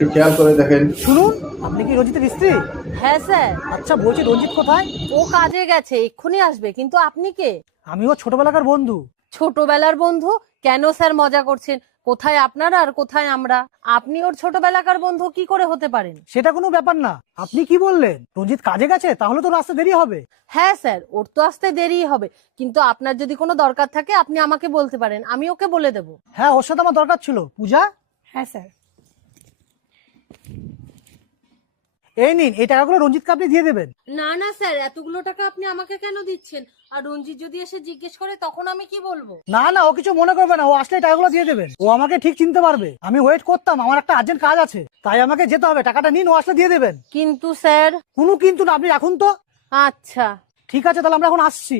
একটু খেয়াল করে দেখেন। শুনুন, আপনি কি রঞ্জিতের স্ত্রী? হ্যাঁ স্যার, আচ্ছা, বলছি রঞ্জিত কোথায়? ও কাজে গেছে, এক্ষুনি আসবে। কিন্তু আপনি কে? আমি ওর ছোটবেলাকার বন্ধু। ছোটবেলার বন্ধু? কেন স্যার মজা করছেন? কোথায় আপনারা আর কোথায় আমরা? আপনি ওর ছোটবেলাকার বন্ধু কি করে হতে পারেন? সেটা কোনো ব্যাপার না। আপনি কি বললেন? রঞ্জিত কাজে গেছে, তাহলে তো আসতে দেরি হবে। হ্যাঁ স্যার, ওর তো আসতে দেরি হবে, কিন্তু আপনার যদি কোনো দরকার থাকে আপনি আমাকে বলতে পারেন, আমি ওকে বলে দেব। হ্যাঁ, ওর সাথে আমার দরকার ছিল। পূজা, হ্যাঁ স্যার। এই নিন, এই টাকাগুলো রঞ্জিতকে আপনি দিয়ে দেবেন। না না স্যার, এতগুলো টাকা আপনি আমাকে কেন দিচ্ছেন? আর রঞ্জিত যদি এসে জিজ্ঞেস করে তখন আমি কি বলবো? না না, ও কিছু মনে করবে না। ও আসলে টাকাগুলো দিয়ে দেবেন। ও আমাকে ঠিক চিনতে পারবে। আমি ওয়েট করতাম, আমার একটা আর্জেন্ট কাজ আছে, তাই আমাকে যেতে হবে। টাকাটা নিন, ও আসলে দিয়ে দেবেন। কিন্তু স্যার। কোনো কিন্তু না, আপনি রাখুন তো। আচ্ছা। ঠিক আছে, তাহলে আমরা এখন আসছি।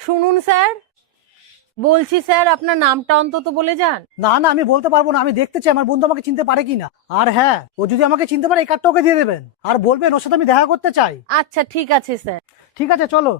শুনুন স্যার, বলছি স্যার, আপনার নামটা অন্তত বলে যান। না না, আমি বলতে পারবো না। আমি দেখতে চাই আমার বন্ধু আমাকে চিনতে পারে কিনা। আর হ্যাঁ, ও যদি আমাকে চিনতে পারে এই কার্ডটা ওকে দিয়ে দেবেন, আর বলবেন ওর সাথে আমি দেখা করতে চাই। আচ্ছা ঠিক আছে স্যার। ঠিক আছে, চলো।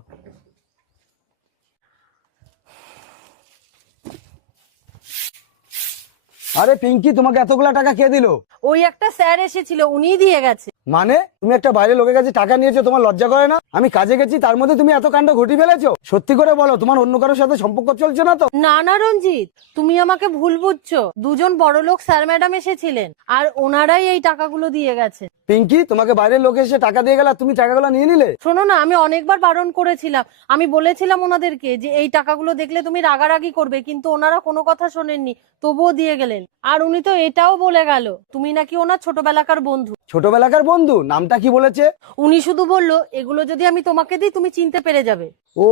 আরে পিঙ্কি, তোমাকে এতগুলা টাকা কে দিল? ওই একটা স্যার এসেছিল, উনিই দিয়ে গেছে। মানে তুমি একটা বাইরে লোকের কাছে টাকা নিয়েছো, তোমার লজ্জা করে না? আমি কাজে গেছি, তার মধ্যে তুমি এত কাণ্ড ঘটি ফেলেছো। সত্যি করে বলো, তোমার অন্য কারোর সাথে সম্পর্ক চলছে না তো? না না রঞ্জিত, তুমি আমাকে ভুল বুঝছো। দুজন বড়লোক স্যার ম্যাডাম এসেছিলেন, আর ওনারাই এই টাকাগুলো দিয়ে গেছে। পিঙ্কি, তোমাকে বাইরের লোক এসে টাকা দিয়ে গেল, আর তুমি টাকাগুলো নিয়ে নিলে? শোনো না, আমি অনেকবার বারণ করেছিলাম। আমি বলেছিলাম ওনাদেরকে যে এই টাকাগুলো দেখলে তুমি রাগারাগি করবে, কিন্তু ওনারা কোনো কথা শোনেননি, তবুও দিয়ে গেলেন। আর উনি তো এটাও বলে গেল তুমি নাকি ওনার ছোটবেলাকার বন্ধু। ছোটবেলাকার বন্ধু? নামটা কি বলেছে? উনি শুধু বলল এগুলো যদি আমি তোমাকে দিই তুমি চিনতে পেরে যাবে। ও,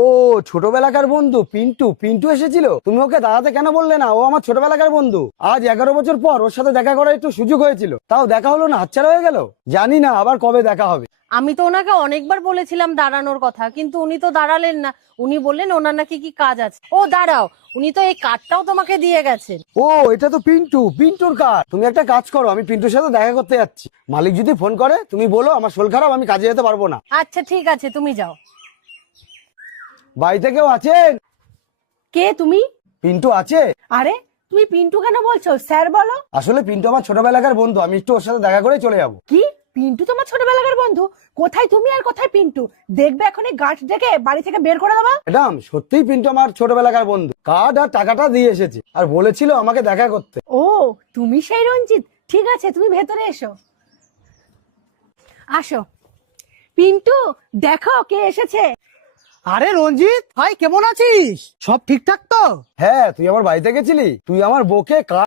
ছোটবেলাকার বন্ধু পিন্টু। পিন্টু এসেছিল, তুমি ওকে দাঁড়াতে কেন বললে না? ও আমার ছোটবেলাকার বন্ধু। আজ 11 বছর পর ওর সাথে দেখা করার একটু সুযোগ হয়েছিল, তাও দেখা হলো না, হাতছাড়া হয়ে গেল। জানি না আবার কবে দেখা হবে। আমি তো ওনাকে অনেকবার বলেছিলাম দাঁড়ানোর কথা, কিন্তু উনি তো দাঁড়ালেন না। উনি বললেন ওনার নাকি কি কাজ আছে। ও দাঁড়াও, উনি তো এই কার্ডটাও তোমাকে দিয়ে গেছেন। ও, এটা তো পিন্টু। পিন্টুর কার? তুমি একটা কাজ করো, আমি পিন্টুর সাথে দেখা করতে যাচ্ছি। মালিক যদি ফোন করে তুমি বলো আমার শরীর খারাপ, আমি কাজে যেতে পারবো না। আচ্ছা ঠিক আছে, তুমি যাও। বাড়িতে কেউ আছেন? কে তুমি? পিন্টু আছে? আরে তুমি পিন্টু কেন বলছো? স্যার বলো। আসলে পিন্টু আমার ছোটবেলাকার বন্ধু, আমি একটু ওর সাথে দেখা করে চলে যাবো। কি? পিন্টু তোমার ছোটবেলাকার বন্ধু? কোথায় তুমি আর কোথায় পিন্টু? দেখবে এখনই গার্ড ডেকে বাড়ি থেকে বের করে দেবা। ম্যাডাম, সত্যিই পিন্টু আমার ছোটবেলাকার বন্ধু। কার্ড আর টাকাটা দিয়ে এসেছে, আর বলেছিল আমাকে দেখা করতে। ও, তুমি সেই রঞ্জিত? ঠিক আছে, তুমি ভেতরে এসো। আসো। পিন্টু, দেখো কে এসেছে। আরে রঞ্জিত ভাই, কেমন আছিস? সব ঠিকঠাক তো? হ্যাঁ, তুই আমার বাড়িতে গেছিলি? তুই আমার বউকে কার্ড